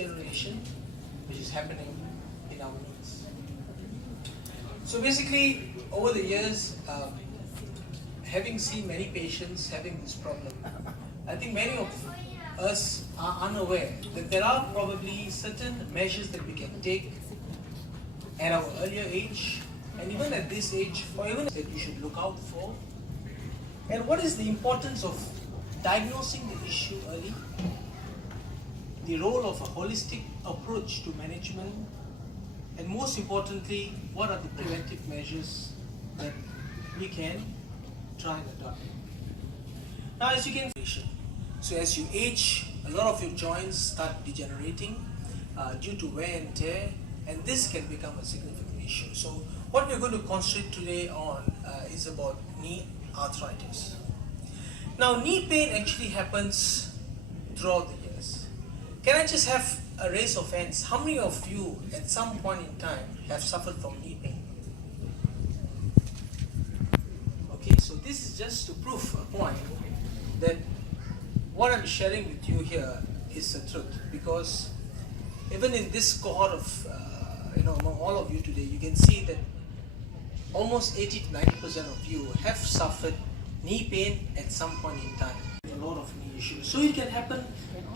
degeneration which is happening in our knees. So basically, over the years, having seen many patients having this problem, I think many of us are unaware that there are probably certain measures that we can take at our earlier age, and even at this age, or even that you should look out for. And what is the importance of diagnosing the issue early? The role of a holistic approach to management, and most importantly, what are the preventive measures that we can try and adopt. Now, as you can see, so as you age, a lot of your joints start degenerating due to wear and tear, and this can become a significant issue. So what we're going to concentrate today on is about knee arthritis. Now, knee pain actually happens throughout the years. Can I just have a raise of hands? How many of you at some point in time have suffered from knee pain? Okay, so this is just to prove a point that what I'm sharing with you here is the truth, because even in this cohort of among all of you today, you can see that almost 80 to 90% of you have suffered knee pain at some point in time. A lot of knee issues. So it can happen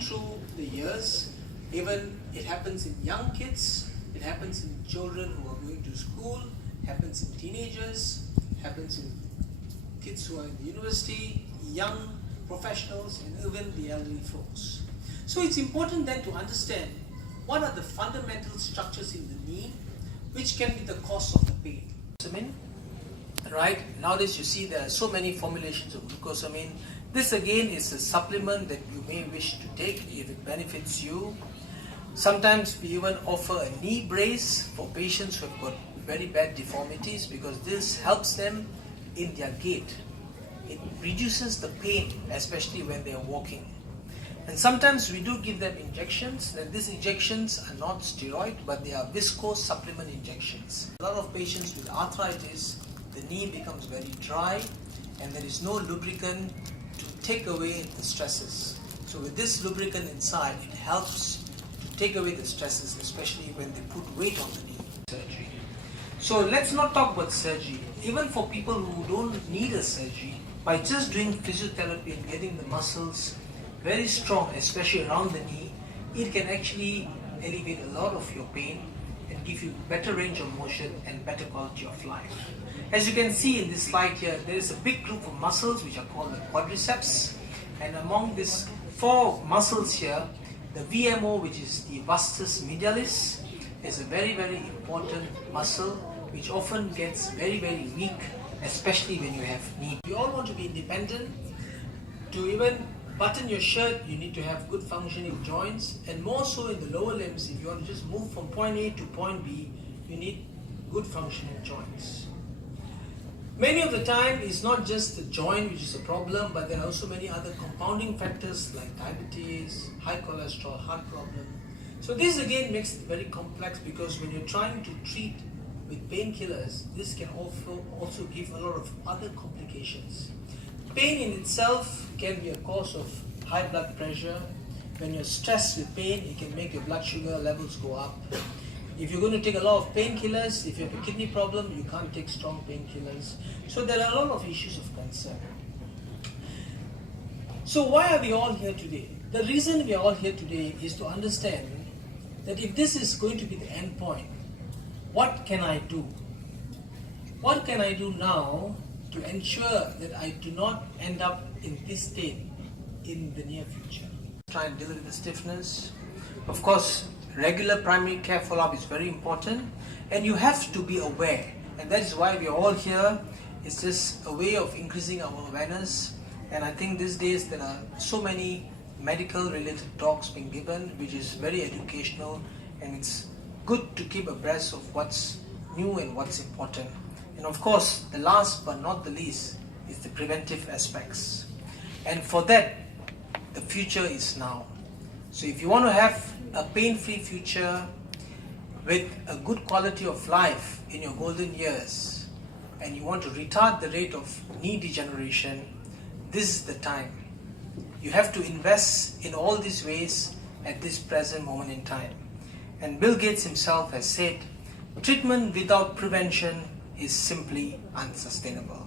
through the years. Even it happens in young kids, it happens in children who are going to school, happens in teenagers, happens in kids who are in the university, young professionals, and even the elderly folks. So it's important then to understand what are the fundamental structures in the knee which can be the cause of the pain. Right, nowadays you see there are so many formulations of glucosamine. This again is a supplement that you may wish to take if it benefits you. Sometimes we even offer a knee brace for patients who have got very bad deformities, because this helps them in their gait. It reduces the pain, especially when they are walking. And sometimes we do give them injections, and these injections are not steroid, but they are viscose supplement injections. A lot of patients with arthritis, the knee becomes very dry and there is no lubricant to take away the stresses. So with this lubricant inside, it helps to take away the stresses, especially when they put weight on the knee. Surgery. So let's not talk about surgery. Even for people who don't need a surgery, by just doing physiotherapy and getting the muscles very strong, especially around the knee, it can actually alleviate a lot of your pain and give you better range of motion and better quality of life. As you can see in this slide here, there is a big group of muscles which are called the quadriceps, and among these four muscles here, the VMO, which is the vastus medialis, is a very, very important muscle which often gets very, very weak, especially when you have knee. We all want to be independent. To even button your shirt, you need to have good functioning joints, and more so in the lower limbs. If you want to just move from point A to point B, you need good functioning joints. Many of the time, it's not just the joint which is a problem, but there are also many other compounding factors like diabetes, high cholesterol, heart problem. So this again makes it very complex, because when you're trying to treat with painkillers, this can also give a lot of other complications. Pain in itself can be a cause of high blood pressure. When you're stressed with pain, it can make your blood sugar levels go up. If you're going to take a lot of painkillers, if you have a kidney problem, you can't take strong painkillers. So there are a lot of issues of concern. So why are we all here today? The reason we are all here today is to understand that if this is going to be the end point, what can I do? What can I do now to ensure that I do not end up in this state in the near future? Try and deal with the stiffness. Of course, regular primary care follow-up is very important, and you have to be aware, and that is why we are all here. It's just a way of increasing our awareness, and I think these days there are so many medical related talks being given, which is very educational, and it's good to keep abreast of what's new and what's important. And of course, the last but not the least is the preventive aspects, and for that the future is now. So if you want to have a pain-free future with a good quality of life in your golden years, and you want to retard the rate of knee degeneration, this is the time. You have to invest in all these ways at this present moment in time. And Bill Gates himself has said, treatment without prevention is simply unsustainable.